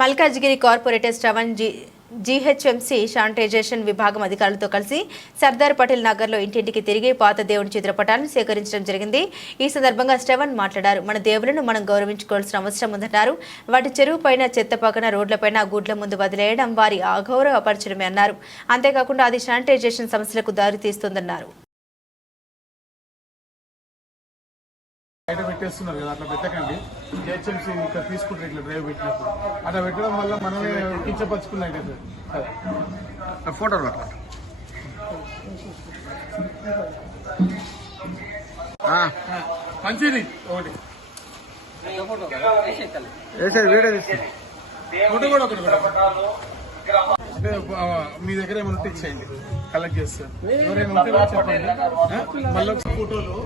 Malkajgiri corporator Shravan GHMC sanitization విభాగం అధికారులతో కలిసి సర్దార్ పటేల్ నగర్లో ఇంటింటికి తిరిగి పాత దేవుని చిత్రపటాలను సేకరించడం జరిగింది. ఈ సందర్భంగా శ్రవణ్ మాట్లాడారు. మన దేవులను మనం గౌరవించుకోవాల్సిన అవసరం ఉందన్నారు. వాటి చెరువు పైన, చెత్త పక్కన, రోడ్లపైన గుడ్ల ముందు వదిలేయడం వారి అగౌరవపరచడమే అన్నారు. అంతేకాకుండా అది శానిటైజేషన్ సమస్యలకు దారితీస్తుందన్నారు. బయట పెట్టేస్తున్నారు కదా, అట్లా పెట్టకండి. జిహెచ్ఎంసీ ఇక్కడ తీసుకుంటారు ఇట్లా డ్రైవ్ పెట్టినప్పుడు. అట్లా పెట్టడం వల్ల మనమే కించపరుచుకున్నాయి కదా. ఫోటోలు మంచిది ఒకటి వీడియో తీస్తుంది. ఫోటో కూడా ఒకటి అంటే మీ దగ్గర ఏమైనా ఉంటే ఇచ్చేయండి, కలెక్ట్ చేస్తారు. ఎవరైనా ఉంటే చెప్పండి. మళ్ళీ ఫోటోలు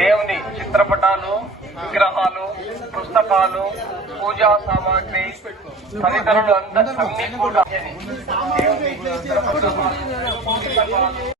దేవుని చిత్రపటాలు, విగ్రహాలు, పుస్తకాలు, పూజా సామాగ్రి తదితరులు అన్ని కూడా దేవుని చిత్రపటాలు, పుస్తకాలు